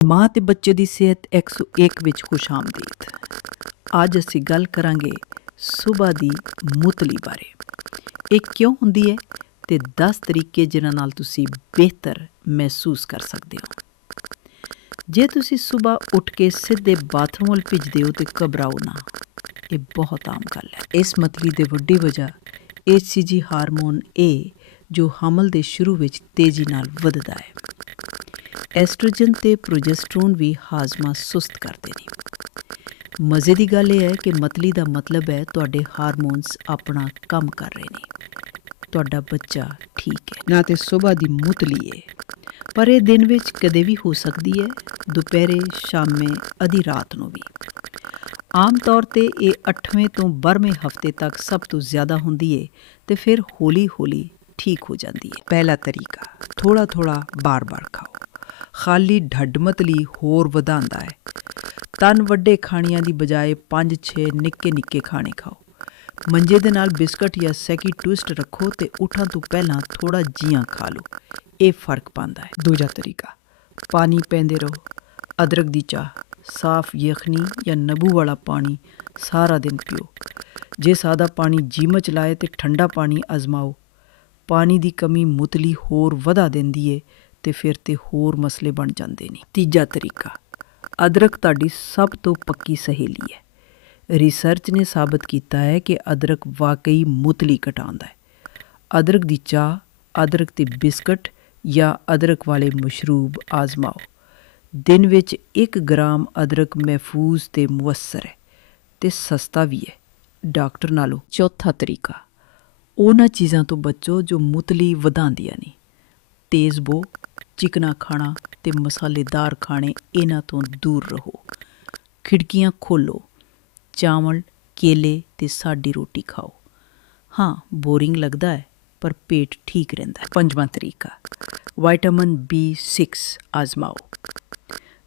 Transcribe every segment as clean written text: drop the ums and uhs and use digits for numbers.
ਮਾਂ ਤੇ ਬੱਚੇ ਦੀ ਸਿਹਤ 101 ਵਿੱਚ ਖੁਸ਼ ਆਮਦੀਦ। ਅੱਜ ਅਸੀਂ ਗੱਲ ਕਰਾਂਗੇ ਸੁਬਾ ਦੀ ਮੁਤਲੀ ਬਾਰੇ। ਇਹ ਕਿਉਂ ਹੁੰਦੀ ਹੈ ਤੇ 10 ਤਰੀਕੇ ਜਿਨ੍ਹਾਂ ਨਾਲ ਤੁਸੀਂ ਬਿਹਤਰ ਮਹਿਸੂਸ ਕਰ ਸਕਦੇ ਹੋ। ਜੇ ਤੁਸੀਂ ਸੁਬਾ ਉੱਠ ਕੇ ਸਿੱਧੇ ਬਾਥਰੂਮ ਵੱਲ ਭਿੱਜਦੇ ਹੋ ਤੇ ਘਬਰਾਓ ਨਾ, ਇਹ ਬਹੁਤ ਆਮ ਗੱਲ ਹੈ। ਇਸ ਮਤਲੀ ਦੀ ਵੱਡੀ ਵਜ੍ਹਾ HCG ਹਾਰਮੋਨ ਜੋ ਹਮਲ ਦੇ ਸ਼ੁਰੂ ਵਿੱਚ ਤੇਜ਼ੀ ਨਾਲ ਵੱਧਦਾ ਹੈ। ਐਸਟ੍ਰੋਜਨ ਤੇ ਪ੍ਰੋਜੈਸਟਰੋਨ ਵੀ ਹਾਜ਼ਮਾ ਸੁਸਤ ਕਰਦੇ ਨੇ। ਮਜ਼ੇ ਦੀ ਗੱਲ ਇਹ ਹੈ ਕਿ ਮਤਲੀ ਦਾ ਮਤਲਬ ਹੈ ਤੁਹਾਡੇ ਹਾਰਮੋਨਸ ਆਪਣਾ ਕੰਮ ਕਰ ਰਹੇ ਨੇ, ਤੁਹਾਡਾ ਬੱਚਾ ਠੀਕ ਹੈ। ਨਾ ਤੇ ਸੁਬਾ ਦੀ ਮੁਤਲੀ ਹੈ, ਪਰ ਇਹ ਦਿਨ ਵਿੱਚ ਕਦੇ ਵੀ ਹੋ ਸਕਦੀ ਹੈ, ਦੁਪਹਿਰੇ, ਸ਼ਾਮੇ, ਅੱਧੀ ਰਾਤ ਨੂੰ ਵੀ। ਆਮ ਤੌਰ 'ਤੇ ਇਹ 8ਵੇਂ ਤੋਂ 12ਵੇਂ ਹਫ਼ਤੇ ਤੱਕ ਸਭ ਤੋਂ ਜ਼ਿਆਦਾ ਹੁੰਦੀ ਹੈ ਤੇ ਫਿਰ ਹੌਲੀ ਹੌਲੀ ਠੀਕ ਹੋ ਜਾਂਦੀ ਹੈ। ਪਹਿਲਾ ਤਰੀਕਾ, ਥੋੜ੍ਹਾ ਥੋੜ੍ਹਾ ਬਾਰ-ਬਾਰ ਖਾਓ। ਖਾਲੀ ਢੱਡ ਮਤਲੀ ਹੋਰ ਵਧਾਉਂਦਾ ਹੈ। ਤਨ ਵੱਡੇ ਖਾਣਿਆਂ ਦੀ ਬਜਾਏ 5-6 ਨਿੱਕੇ ਨਿੱਕੇ ਖਾਣੇ ਖਾਓ। ਮੰਜੇ ਦੇ ਨਾਲ ਬਿਸਕਟ ਜਾਂ ਸੈਕੀ ਟਵਿਸਟ ਰੱਖੋ ਤੇ ਉੱਠਣ ਤੋਂ ਪਹਿਲਾਂ ਥੋੜ੍ਹਾ ਜੀਆਂ ਖਾ ਲਓ, ਇਹ ਫਰਕ ਪਾਉਂਦਾ ਹੈ। ਦੂਜਾ ਤਰੀਕਾ, ਪਾਣੀ ਪੈਂਦੇ ਰਹੋ। ਅਦਰਕ ਦੀ ਚਾਹ, ਸਾਫ਼ ਯਖਨੀ ਜਾਂ ਨਿੰਬੂ ਵਾਲਾ ਪਾਣੀ ਸਾਰਾ ਦਿਨ ਪੀਓ। ਜੇ ਸਾਦਾ ਪਾਣੀ ਜੀ ਮਚਲਾਏ ਤੇ ਠੰਡਾ ਪਾਣੀ ਅਜ਼ਮਾਓ। ਪਾਣੀ ਦੀ ਕਮੀ ਮੁਤਲੀ ਹੋਰ ਵਧਾ ਦਿੰਦੀ ਹੈ ਤੇ ਫਿਰ ਤੇ ਹੋਰ ਮਸਲੇ ਬਣ ਜਾਂਦੇ ਨੇ। ਤੀਜਾ ਤਰੀਕਾ, ਅਦਰਕ ਤੁਹਾਡੀ ਸਭ ਤੋਂ ਪੱਕੀ ਸਹੇਲੀ ਹੈ। ਰਿਸਰਚ ਨੇ ਸਾਬਤ ਕੀਤਾ ਹੈ ਕਿ ਅਦਰਕ ਵਾਕਈ ਮੁਤਲੀ ਘਟਾਉਂਦਾ ਹੈ। ਅਦਰਕ ਦੀ ਚਾਹ, ਅਦਰਕ ਦੇ ਬਿਸਕਟ ਜਾਂ ਅਦਰਕ ਵਾਲੇ ਮਸ਼ਰੂਬ ਆਜ਼ਮਾਓ। ਦਿਨ ਵਿੱਚ 1 ਗ੍ਰਾਮ ਅਦਰਕ ਮਹਿਫੂਜ਼ ਤੇ ਮੁਅੱਸਰ ਹੈ ਤੇ ਸਸਤਾ ਵੀ ਹੈ ਡਾਕਟਰ ਨਾਲੋਂ। ਚੌਥਾ ਤਰੀਕਾ, ਉਹਨਾਂ ਚੀਜ਼ਾਂ ਤੋਂ ਬਚੋ ਜੋ ਮੁਤਲੀ ਵਧਾਉਂਦੀਆਂ ਨੇ। ਤੇਜ਼ ਬੋ, ਚਿਕਨਾ ਖਾਣਾ ਤੇ ਮਸਾਲੇਦਾਰ ਖਾਣੇ, ਇਹਨਾਂ ਤੋਂ ਦੂਰ ਰਹੋ। ਖਿੜਕੀਆਂ ਖੋਲ੍ਹੋ, ਚਾਵਲ, ਕੇਲੇ ਤੇ ਸਾਦੀ ਰੋਟੀ ਖਾਓ। ਹਾਂ, ਬੋਰਿੰਗ ਲੱਗਦਾ ਹੈ ਪਰ ਪੇਟ ਠੀਕ ਰਹਿੰਦਾ ਹੈ। ਪੰਜਵਾਂ ਤਰੀਕਾ, ਵਿਟਾਮਿਨ B6 ਆਜ਼ਮਾਓ।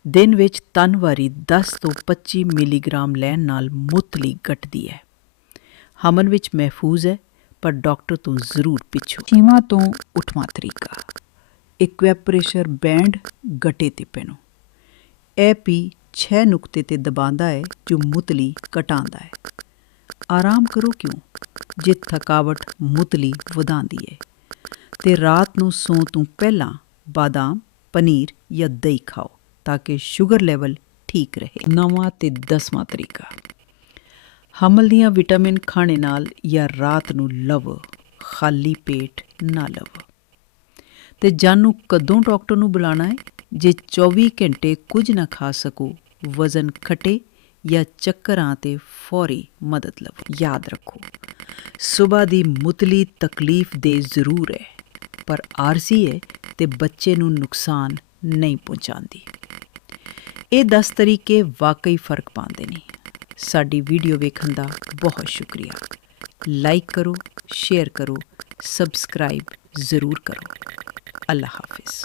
ਦਿਨ ਵਿੱਚ 3 ਵਾਰੀ 10 ਤੋਂ 25 ਮਿਲੀਗ੍ਰਾਮ ਲੈਣ ਨਾਲ ਮੁਤਲੀ ਘਟਦੀ ਹੈ। ਹਮਲ ਵਿੱਚ ਮਹਿਫੂਜ਼ ਹੈ ਪਰ ਡਾਕਟਰ ਤੋਂ ਜ਼ਰੂਰ ਪੁੱਛੋ। 6ਵਾਂ ਤੋਂ 8ਵਾਂ ਤਰੀਕਾ, ਇਕਵੈਪਰੇਸ਼ਰ ਬੈਂਡ ਗਟੇ ਤੇ ਪਹਿਨੋ। ਇਹ ਪੀ 6 ਨੁਕਤੇ ਤੇ ਦਬਾਉਂਦਾ ਹੈ ਜੋ ਮੁਤਲੀ ਘਟਾਉਂਦਾ ਹੈ। ਆਰਾਮ ਕਰੋ ਕਿਉਂ ਜੇ ਥਕਾਵਟ ਮੁਤਲੀ ਵਧਾਉਂਦੀ ਹੈ, ਤੇ ਰਾਤ ਨੂੰ ਸੌਣ ਤੋਂ ਪਹਿਲਾਂ ਬਾਦਾਮ, ਪਨੀਰ ਜਾਂ ਦਹੀਂ ਖਾਓ ਤਾਂ ਕਿ ਸ਼ੂਗਰ ਲੈਵਲ ਠੀਕ ਰਹੇ। 9ਵਾਂ ਤੇ 10ਵਾਂ ਤਰੀਕਾ, ਹਮਲ ਦੀਆਂ ਵਿਟਾਮਿਨ ਖਾਣੇ ਨਾਲ ਜਾਂ ਰਾਤ ਨੂੰ ਲਵੋ, ਖਾਲੀ ਪੇਟ ਨਾ ਲਵੋ। ਤੇ ਜਾਣੂ ਕਦੋਂ ਡਾਕਟਰ ਨੂੰ ਬੁਲਾਉਣਾ ਹੈ? ਜੇ 24 ਘੰਟੇ ਕੁਝ ਨਾ ਖਾ ਸਕੋ, ਵਜ਼ਨ ਘਟੇ ਜਾਂ ਚੱਕਰਾਂ ਤੇ ਫੌਰੀ ਮਦਦ ਲਵੋ। ਯਾਦ ਰੱਖੋ, ਸੁਬਾ ਦੀ ਮੁਤਲੀ ਤਕਲੀਫ ਦੇ ਜ਼ਰੂਰ ਹੈ ਪਰ ਆਰਜ਼ੀ ਹੈ ਤੇ ਬੱਚੇ ਨੂੰ ਨੁਕਸਾਨ ਨਹੀਂ ਪਹੁੰਚਾਉਂਦੀ। ਇਹ 10 ਤਰੀਕੇ ਵਾਕਈ ਫਰਕ ਪਾਉਂਦੇ ਨੇ। ਸਾਡੀ ਵੀਡੀਓ ਵੇਖਣ ਦਾ ਬਹੁਤ ਸ਼ੁਕਰੀਆ। ਲਾਈਕ ਕਰੋ, ਸ਼ੇਅਰ ਕਰੋ, ਸਬਸਕ੍ਰਾਈਬ ਜ਼ਰੂਰ ਕਰੋ। ਅੱਲਾ ਹਾਫਿਜ਼।